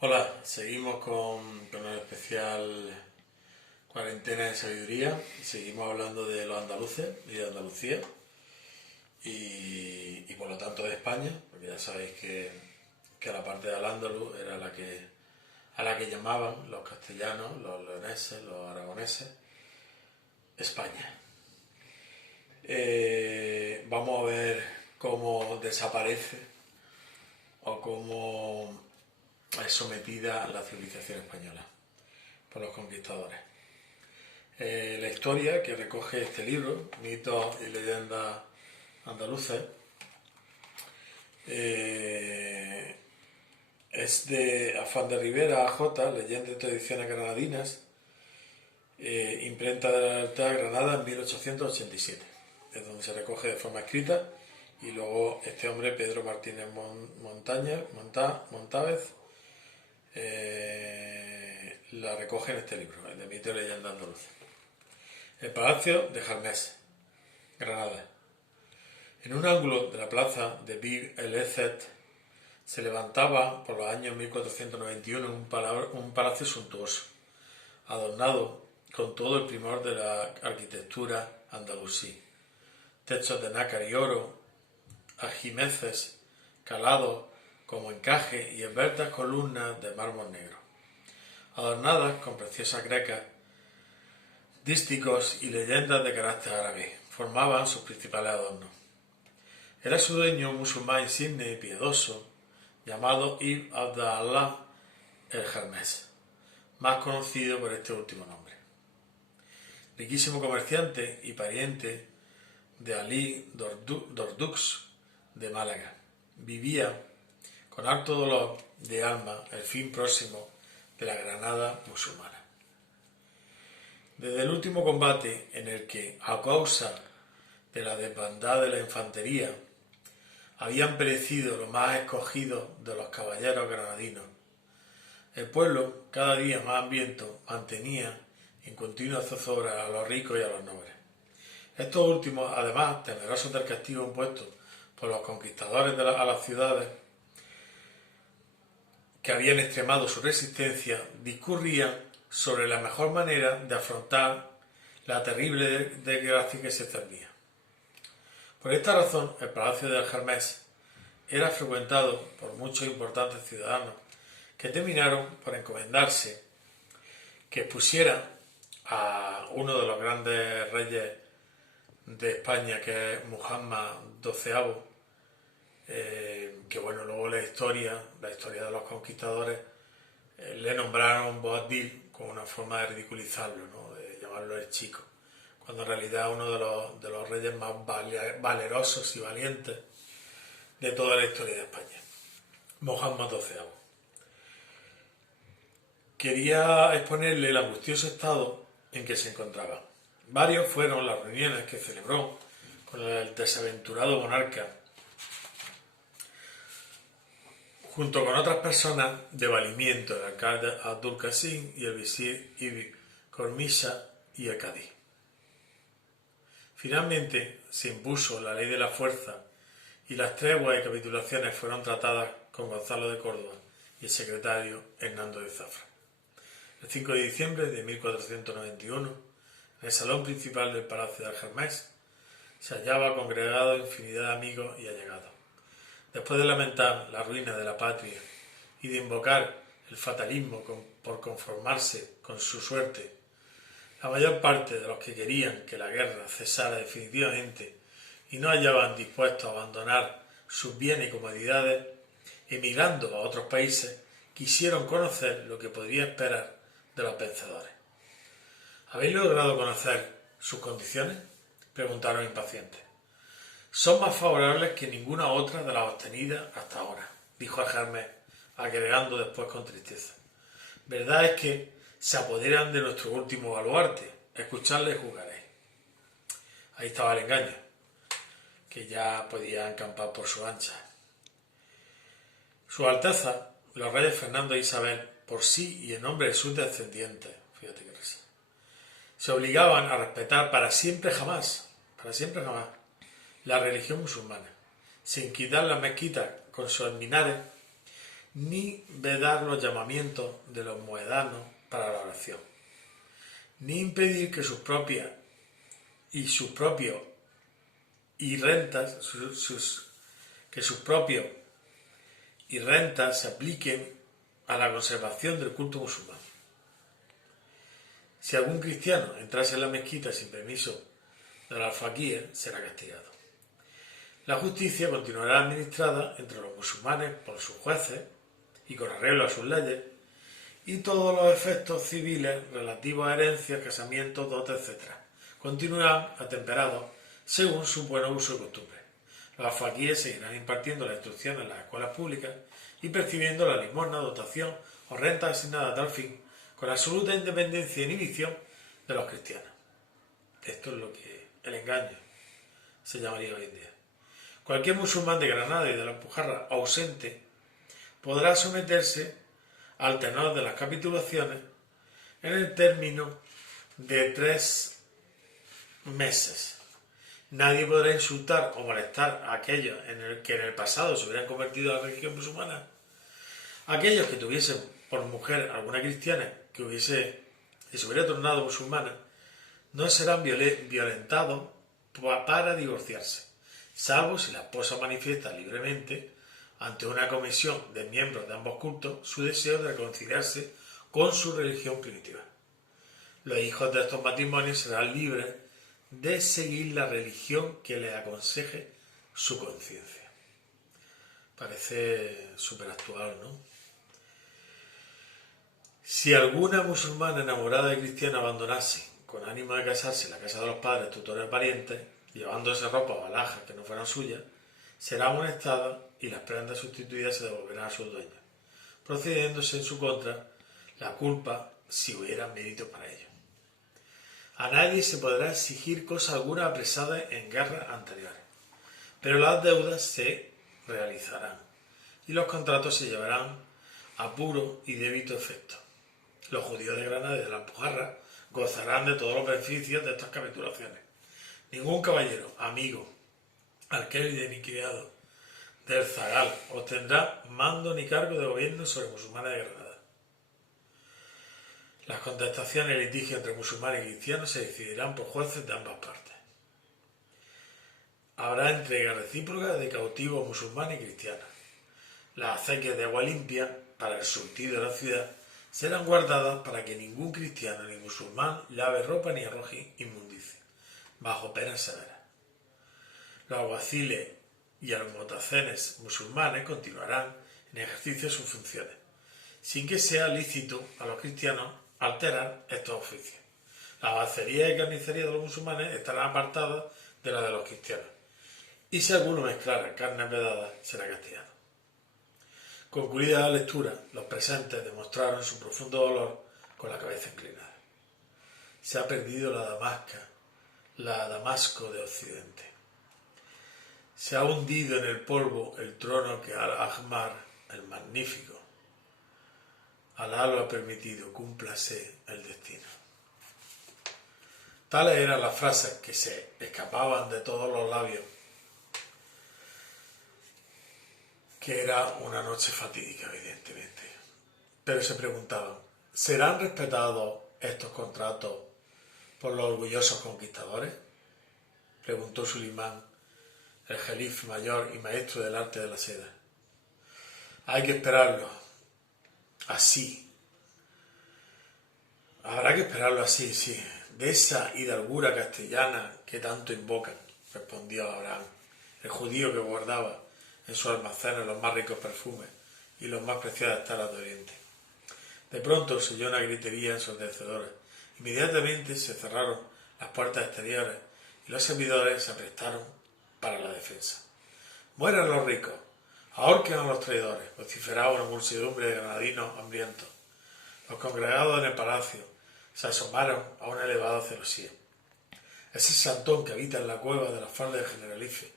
Hola, seguimos con el especial Cuarentena de Sabiduría. Seguimos hablando de los andaluces y de Andalucía y por lo tanto de España, porque ya sabéis que la parte del Andaluz era a la que llamaban los castellanos, los leoneses, los aragoneses, España. Vamos a ver cómo desaparece o cómo es sometida la civilización española por los conquistadores. La historia que recoge este libro, Mitos y Leyendas Andaluces, es de Afán de Rivera AJ, Leyendas y Tradiciones Granadinas, imprenta de la Libertad, Granada, en 1887, es donde se recoge de forma escrita, y luego este hombre, Pedro Martínez Montávez, la recoge en este libro, el de Mitos y Leyendas Andaluces. El Palacio de Jarmés, Granada. En un ángulo de la plaza de Bir el Ezet se levantaba por los años 1491 un palacio suntuoso, adornado con todo el primor de la arquitectura andalusí. Techos de nácar y oro, ajimeces calados como encaje y esbeltas columnas de mármol negro, adornadas con preciosas grecas, dísticos y leyendas de carácter árabe, formaban sus principales adornos. Era su dueño un musulmán insigne y piedoso, llamado Ibn Abdallah el Jarmés, más conocido por este último nombre. Riquísimo comerciante y pariente de Ali Dordux de Málaga, vivía con harto dolor de alma el fin próximo de la Granada musulmana. Desde el último combate en el que, a causa de la desbandada de la infantería, habían perecido los más escogidos de los caballeros granadinos, el pueblo, cada día más hambriento, mantenía en continua zozobra a los ricos y a los nobles. Estos últimos, además, temerosos del castigo impuesto por los conquistadores a las ciudades que habían extremado su resistencia, discurrían sobre la mejor manera de afrontar la terrible desgracia que se cernía. Por esta razón, el Palacio del Jarmés era frecuentado por muchos importantes ciudadanos que terminaron por encomendarse que expusiera a uno de los grandes reyes de España, que es Muhammad XII, que bueno, luego la historia de los conquistadores, le nombraron Boabdil como una forma de ridiculizarlo, ¿no? De llamarlo el chico, cuando en realidad uno de los reyes más valerosos y valientes de toda la historia de España, Muhammad XII. Quería exponerle el angustioso estado en que se encontraba. Varios fueron las reuniones que celebró con el desaventurado monarca, junto con otras personas de valimiento, el alcalde Abdul Qasim y el visir Ibn Cormisha y el Cadí. Finalmente se impuso la ley de la fuerza y las treguas y capitulaciones fueron tratadas con Gonzalo de Córdoba y el secretario Hernando de Zafra. El 5 de diciembre de 1491, en el salón principal del Palacio de Jarmés, se hallaba congregado infinidad de amigos y allegados. Después de lamentar la ruina de la patria y de invocar el fatalismo por conformarse con su suerte, la mayor parte de los que querían que la guerra cesara definitivamente y no hallaban dispuestos a abandonar sus bienes y comodidades, emigrando a otros países, quisieron conocer lo que podría esperar de los vencedores. ¿Habéis logrado conocer sus condiciones?, preguntaron impacientes. Son más favorables que ninguna otra de las obtenidas hasta ahora, dijo Jarmés, agregando después con tristeza. Verdad es que se apoderan de nuestro último baluarte, escuchadle y jugaréis. Ahí estaba el engaño, que ya podía encampar por su ancha. Su Alteza, los reyes Fernando e Isabel, por sí y en nombre de sus descendientes, fíjate qué risa, se obligaban a respetar para siempre jamás, la religión musulmana, sin quitar las mezquitas con sus minares, ni vedar los llamamientos de los moedanos para la oración, ni impedir que sus propios y rentas se apliquen a la conservación del culto musulmán. Si algún cristiano entrase en la mezquita sin permiso de los alfaquíes, será castigado. La justicia continuará administrada entre los musulmanes por sus jueces y con arreglo a sus leyes, y todos los efectos civiles relativos a herencias, casamientos, dotes, etc. continuarán atemperados según su buen uso y costumbre. Los alfaquíes seguirán impartiendo la instrucción en las escuelas públicas y percibiendo la limosna, dotación o renta asignada a tal fin, con absoluta independencia e inhibición de los cristianos. Esto es lo que el engaño se llamaría hoy en día. Cualquier musulmán de Granada y de la Alpujarra ausente podrá someterse al tenor de las capitulaciones en el término de 3 meses. Nadie podrá insultar o molestar a aquellos que en el pasado se hubieran convertido a la religión musulmana. Aquellos que tuviesen por mujer alguna cristiana que se hubiera tornado musulmana no serán violentados para divorciarse, salvo si la esposa manifiesta libremente ante una comisión de miembros de ambos cultos su deseo de reconciliarse con su religión primitiva. Los hijos de estos matrimonios serán libres de seguir la religión que les aconseje su conciencia. Parece súper actual, ¿no? Si alguna musulmana enamorada de cristiana abandonase con ánimo de casarse en la casa de los padres, tutores o parientes, llevándose ropa o alhajas que no fueran suyas, será amonestada y las prendas sustituidas se devolverán a sus dueños, procediéndose en su contra la culpa si hubiera mérito para ello. A nadie se podrá exigir cosa alguna apresada en guerras anteriores, pero las deudas se realizarán y los contratos se llevarán a puro y débito efecto. Los judíos de Granada y de la Alpujarra gozarán de todos los beneficios de estas capitulaciones. Ningún caballero, amigo, alcaide ni criado del zagal obtendrá mando ni cargo de gobierno sobre musulmanes de Granada. Las contestaciones y litigios entre musulmanes y cristianos se decidirán por jueces de ambas partes. Habrá entrega recíproca de cautivos musulmanes y cristianos. Las acequias de agua limpia para el surtido de la ciudad serán guardadas para que ningún cristiano ni musulmán lave ropa ni arroje inmundicia, bajo penas severas. Los alguaciles y almotacenes musulmanes continuarán en ejercicio de sus funciones, sin que sea lícito a los cristianos alterar estos oficios. Las bacerías y carnicerías de los musulmanes estarán apartadas de las de los cristianos, y si alguno mezclara carnes vedadas será castigado. Concluida la lectura, los presentes demostraron su profundo dolor con la cabeza inclinada. Se ha perdido la Damasco de Occidente. Se ha hundido en el polvo el trono que Al-Ahmar, el Magnífico, Alá lo ha permitido, cúmplase el destino. Tales eran las frases que se escapaban de todos los labios, que era una noche fatídica, evidentemente. Pero se preguntaban, ¿serán respetados estos contratos por los orgullosos conquistadores? Preguntó Sulimán, el jalife mayor y maestro del arte de la seda. Hay que esperarlo así. Habrá que esperarlo así, sí. De esa hidalgura castellana que tanto invocan, respondió Abraham, el judío que guardaba en sus almacenes los más ricos perfumes y los más preciadas talas de Oriente. De pronto se oyó una gritería ensordecedora. Inmediatamente se cerraron las puertas exteriores y los servidores se aprestaron para la defensa. ¡Mueran los ricos! ¡Ahorquen a los traidores!, vociferaba una muchedumbre de granadinos hambrientos. Los congregados en el palacio se asomaron a una elevada celosía. Ese santón que habita en la cueva de la falda del Generalife,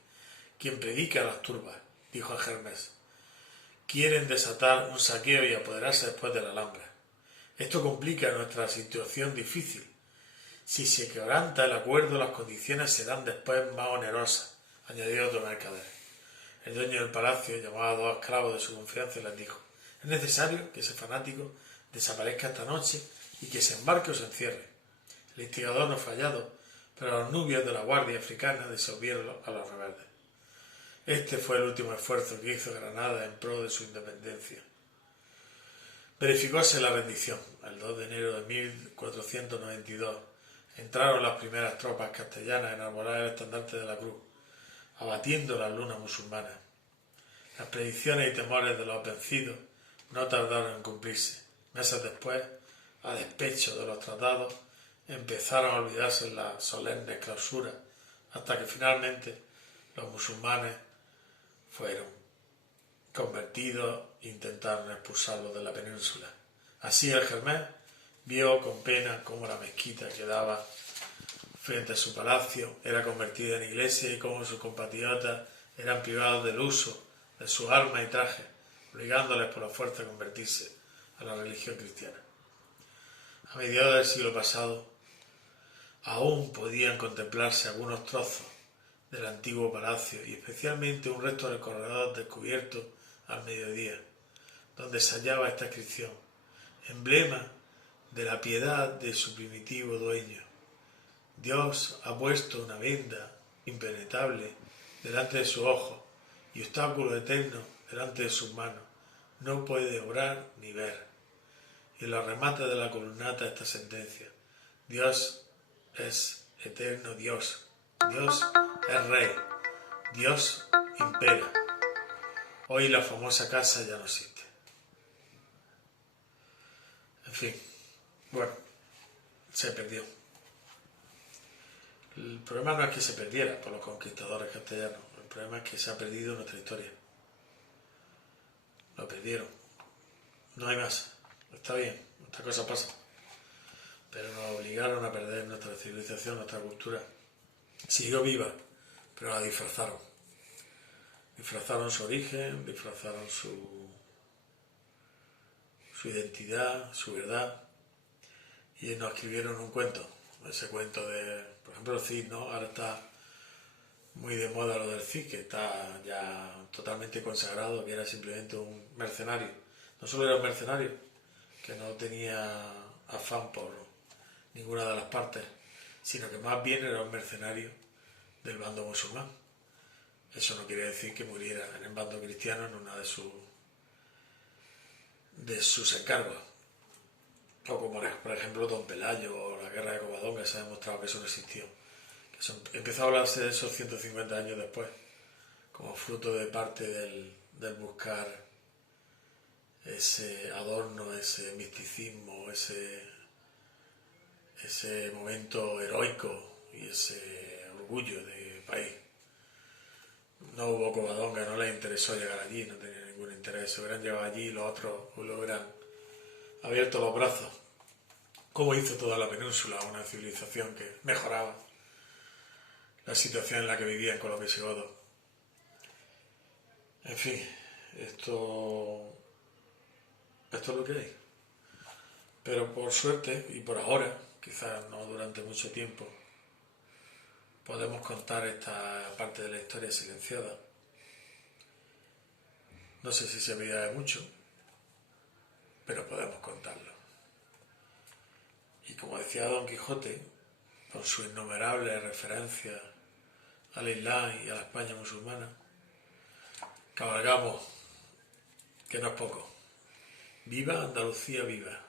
quien predica a las turbas, dijo a Hermes. Quieren desatar un saqueo y apoderarse después de la Alhambra. Esto complica nuestra situación difícil. Si se quebranta el acuerdo, las condiciones serán después más onerosas, añadió otro mercader. El dueño del palacio llamaba a 2 esclavos de su confianza y les dijo, Es necesario que ese fanático desaparezca esta noche y que se embarque o se encierre. El instigador no ha fallado, pero los nubios de la Guardia Africana disolvieron a los rebeldes. Este fue el último esfuerzo que hizo Granada en pro de su independencia. Verificóse la rendición. El 2 de enero de 1492 entraron las primeras tropas castellanas en enarbolar el estandarte de la cruz, abatiendo las lunas musulmanas. Las predicciones y temores de los vencidos no tardaron en cumplirse. Meses después, a despecho de los tratados, empezaron a olvidarse las solemnes clausuras, hasta que finalmente los musulmanes fueron convertidos e intentaron expulsarlos de la península. Así el Germés vio con pena cómo la mezquita que daba frente a su palacio era convertida en iglesia y cómo sus compatriotas eran privados del uso de sus armas y trajes, obligándoles por la fuerza a convertirse a la religión cristiana. A mediados del siglo pasado, aún podían contemplarse algunos trozos del antiguo palacio y especialmente un resto del corredor descubierto al mediodía, donde se hallaba esta inscripción: emblema de la piedad de su primitivo dueño. Dios ha puesto una venda impenetrable delante de sus ojos y obstáculo eterno delante de sus manos. No puede obrar ni ver. Y en los remates de la columnata esta sentencia: Dios es eterno Dios. Dios es Rey. Dios impera. Hoy la famosa casa ya no existe. En fin, bueno, se perdió. El problema no es que se perdiera por los conquistadores castellanos, el problema es que se ha perdido nuestra historia. Lo perdieron. No hay más. Está bien, esta cosa pasa. Pero nos obligaron a perder nuestra civilización, nuestra cultura. Siguió viva, pero la disfrazaron. Disfrazaron su origen, disfrazaron su identidad, su verdad, y nos escribieron un cuento. Ese cuento de, por ejemplo, el Cid, ¿no? Ahora está muy de moda lo del Cid, que está ya totalmente consagrado, que era simplemente un mercenario. No solo era un mercenario, que no tenía afán por ninguna de las partes, sino que más bien era un mercenario del bando musulmán. Eso no quiere decir que muriera en el bando cristiano en una de sus encargos. O como por ejemplo Don Pelayo o la guerra de Covadonga, se ha demostrado que eso no existió. Empezó a hablarse de eso 150 años después, como fruto de parte del buscar ese adorno, ese misticismo, ese momento heroico y ese orgullo de país. No hubo Covadonga, no les interesó llegar allí, no tenía ningún interés. Se hubieran llevado allí y los otros lo hubieran abierto los brazos, como hizo toda la península, una civilización que mejoraba la situación en la que vivían con los visigodos. En fin, esto es lo que hay. Pero por suerte, y por ahora, quizás no durante mucho tiempo, podemos contar esta parte de la historia silenciada. No sé si se veía de mucho, pero podemos contarlo. Y como decía Don Quijote, con su innumerable referencia al Islam y a la España musulmana, cabalgamos, que no es poco. ¡Viva Andalucía, viva!